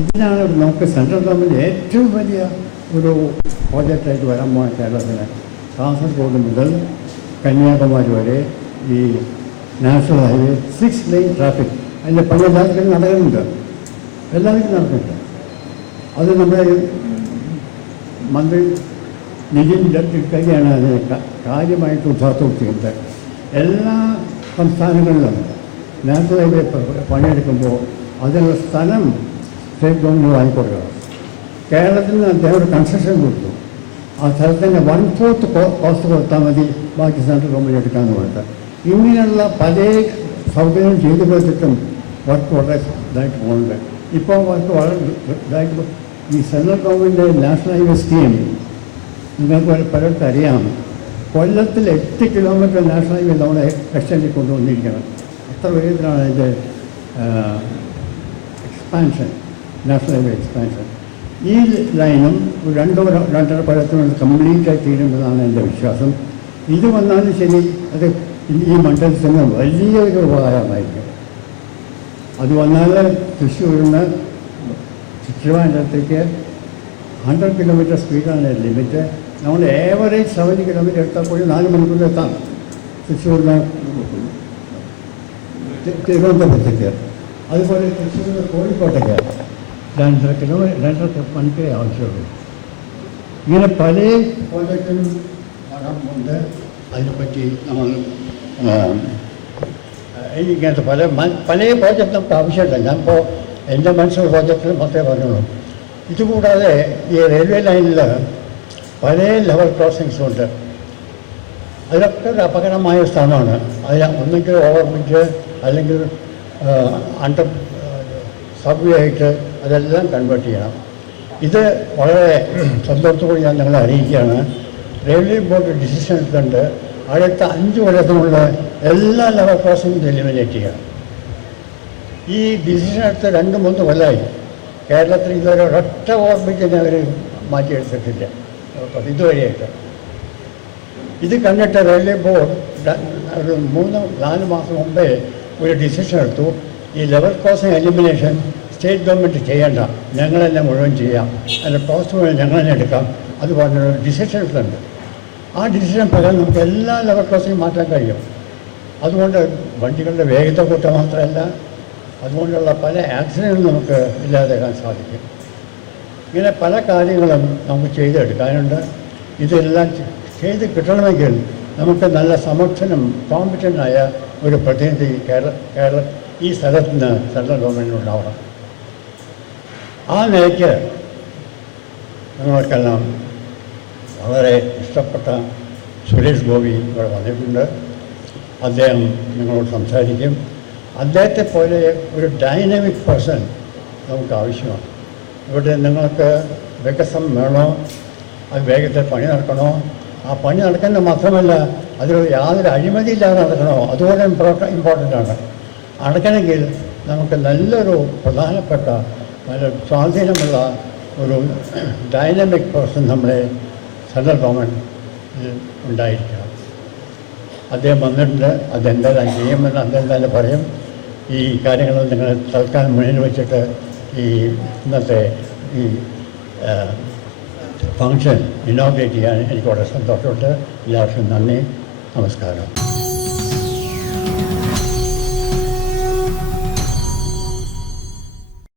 ഇതിനാണ് നമുക്ക് central government ഏറ്റവും വലിയ ഒരു പ്രോജക്റ്റായിട്ട് വരാൻ പോകുന്ന കേരളത്തിന്. കാസർഗോഡ് മുതൽ കന്യാകുമാരി വരെ ഈ നാഷണൽ ഹൈവേ 6 ലൈൻ ട്രാഫിക് അതിൻ്റെ പണി എല്ലാവർക്കും നടക്കുന്നുണ്ട്, എല്ലാവർക്കും നടക്കുന്നുണ്ട്. അത് നമ്മുടെ മന്ത്രി നിതിൻ ഗഡ്കരിയാണ് അതിനെ കാര്യമായിട്ട് ഉദ്ഘാടനം ചെയ്യുന്നത്. എല്ലാ സംസ്ഥാനങ്ങളിലും നാഷണൽ ഹൈവേ പണിയെടുക്കുമ്പോൾ അതിനുള്ള സ്ഥലം സ്റ്റേറ്റ് ഗവൺമെൻറ് വാങ്ങിക്കൊടുക്കണം. കേരളത്തിന് അദ്ദേഹം ഒരു കൺസെഷൻ കൊടുത്തു. ആ സ്ഥലത്തിൻ്റെ 1/4 കോസ്റ്റ് കൊടുത്താൽ മതി, ബാക്കി സെൻട്രൽ ഗവൺമെൻറ് എടുക്കാമെന്ന് പറഞ്ഞിട്ട്. ഇങ്ങനെയുള്ള പല സൗകര്യം ചെയ്തു കൊടുത്തിട്ടും വർക്ക് വളരെ ഇതായിട്ട് പോകുന്നുണ്ട്. ഇപ്പോൾ വർക്ക് വളരെ ഇതായിട്ട് ഈ central government national highway scheme നിങ്ങൾക്ക് പലർക്കും അറിയാം. കൊല്ലത്തിൽ 8 കിലോമീറ്റർ നാഷണൽ ഹൈവേ നമ്മൾ എക്സ്റ്റൻഡിൽ കൊണ്ടുവന്നിരിക്കണം. അത്ര വേഗത്തിലാണ് അതിൻ്റെ എക്സ്പാൻഷൻ, നാഷണൽ ഹൈവേ എക്സ്പാൻഷൻ. ഈ ലൈനും 2-2.5 കൊല്ലത്തിനുള്ളിൽ കംപ്ലീറ്റായി തീരുമെന്നാണ് എൻ്റെ വിശ്വാസം. ഇത് വന്നാലും ശരി, അത് ഈ മണ്ഡലത്തിന് വലിയൊരു ഉപകാരമായിരിക്കും. അത് വന്നാൽ തൃശ്ശൂരിൽ നിന്ന് ചുറ്റുവാനത്തേക്ക് 100 കിലോമീറ്റർ സ്പീഡാണ് ലിമിറ്റ്. നമ്മൾ ഏവറേജ് 70 കിലോമീറ്റർ എടുത്താൽ പോയി 4 മണിക്കൂറിൽ എത്താം തൃശ്ശൂരിന് തിരുവനന്തപുരത്തേക്ക്. അതുപോലെ തൃശ്ശൂരിന് കോഴിക്കോട്ടേക്ക് 2.5 മണിക്കൂറേ ആവശ്യമുള്ളൂ. ഇങ്ങനെ പല പ്രോജക്റ്റിനും ഉണ്ട്. അതിനെപ്പറ്റി നമ്മൾ ഇങ്ങനത്തെ പല പ്രോജക്റ്റ് നമുക്ക് ആവശ്യമില്ല. ഞാനിപ്പോൾ എൻ്റെ മനസ്സിലുള്ള പ്രോജക്റ്റിൽ മാത്രമേ പറഞ്ഞുള്ളൂ. ഇതുകൂടാതെ ഈ റെയിൽവേ ലൈനിൽ പല ലെവൽ ക്രോസിങ്സും ഉണ്ട്. അതിലൊക്കെ ഒരു അപകടമായ സ്ഥലമാണ്. അതിൽ ഒന്നെങ്കിൽ ഓവർ ബ്രിഡ്ജ് അല്ലെങ്കിൽ അണ്ടർ സബ്വേ ആയിട്ട് അതെല്ലാം കൺവേർട്ട് ചെയ്യണം. ഇത് വളരെ സന്തോഷത്തോടെ ഞാൻ നിങ്ങളെ അറിയിക്കുകയാണ്. റെയിൽവേ ബോർഡ് ഡിസിഷൻ എടുത്തുകൊണ്ട് അടുത്ത 5 കൊല്ലത്തിനുള്ള എല്ലാ ലെവൽ ക്രോസിംഗും എലിമിനേറ്റ് ചെയ്യുക. ഈ ഡിസിഷൻ എടുത്ത് 2-3 കൊല്ലമായി. കേരളത്തിൽ ഇതുവരെ ഒരൊറ്റ ഓർബിറ്റിനെ അവർ മാറ്റിയെടുത്തിട്ടില്ല ഇതുവരെയായിട്ട്. ഇത് കണ്ടിട്ട് റെയിൽവേ ബോർഡ് ഒരു 3-4 മാസം മുമ്പേ ഒരു ഡിസിഷൻ എടുത്തു. ഈ level crossing elimination state government ചെയ്യേണ്ട, ഞങ്ങളെല്ലാം മുഴുവൻ ചെയ്യാം, അതിൻ്റെ കോസ്റ്റ് മുഴുവൻ ഞങ്ങളെന്നെ എടുക്കാം. അത് പറഞ്ഞൊരു ഡിസിഷൻ എടുത്തിട്ടുണ്ട്. ആ ഡിസിഷൻ പ്രകാരം നമുക്ക് എല്ലാ ലെവൽ ക്രോസിംഗും മാറ്റാൻ കഴിയും. അതുകൊണ്ട് വണ്ടികളുടെ വേഗത കൂട്ടാൻ മാത്രമല്ല, അതുകൊണ്ടുള്ള പല ആക്സിഡൻറ്റും നമുക്ക് ഇല്ലാതാക്കാൻ സാധിക്കും. ഇങ്ങനെ പല കാര്യങ്ങളും നമുക്ക് ചെയ്തെടുക്കാനുണ്ട്. ഇതെല്ലാം ചെയ്ത് കിട്ടണമെങ്കിൽ നമുക്ക് നല്ല സമർത്ഥനും കോമ്പറ്റൻ്റായ ഒരു പ്രതിനിധി കേരള ഈ സ്ഥലത്ത് നിന്ന് സെൻട്രൽ ഗവൺമെൻറ്റിനുണ്ടാവണം. ആ നിലയ്ക്ക് ഞങ്ങൾക്കെല്ലാം വളരെ ഇഷ്ടപ്പെട്ട സുരേഷ് ഗോപി ഇവിടെ വന്നിട്ടുണ്ട്. അദ്ദേഹം നിങ്ങളോട് സംസാരിക്കും. അദ്ദേഹത്തെ പോലെ ഒരു ഡൈനാമിക് പേഴ്സൺ നമുക്ക് ആവശ്യമാണ്. ഇവിടെ നിങ്ങൾക്ക് വികസനം വേണോ, അത് വേഗത്തിൽ പണി നടക്കണോ, ആ പണി നടക്കുന്നത് മാത്രമല്ല അതിൽ യാതൊരു അഴിമതിയില്ലാതെ നടക്കണോ, അതുപോലെ ഇമ്പോർട്ടൻ്റ് ആണ്. നടക്കണമെങ്കിൽ നമുക്ക് നല്ലൊരു പ്രധാനപ്പെട്ട നല്ല സ്വാധീനമുള്ള ഒരു ഡൈനാമിക് പേഴ്സൺ നമ്മളെ സെൻട്രൽ ഗവൺമെൻറ് ഉണ്ടായിരിക്കണം. അദ്ദേഹം വന്നിട്ടുണ്ട്. അതെന്തെല്ലാം ചെയ്യുമെന്ന് അദ്ദേഹം തന്നെ പറയും. ഈ കാര്യങ്ങൾ നിങ്ങൾ തൽക്കാലം മുന്നിൽ വെച്ചിട്ട് ഈ ഇന്നത്തെ ഈ ഫംഗ്ഷൻ ഇനോഗ്രേറ്റ് ചെയ്യാൻ എനിക്ക് വളരെ സന്തോഷമുണ്ട്. എല്ലാവർക്കും നന്ദി, നമസ്കാരം.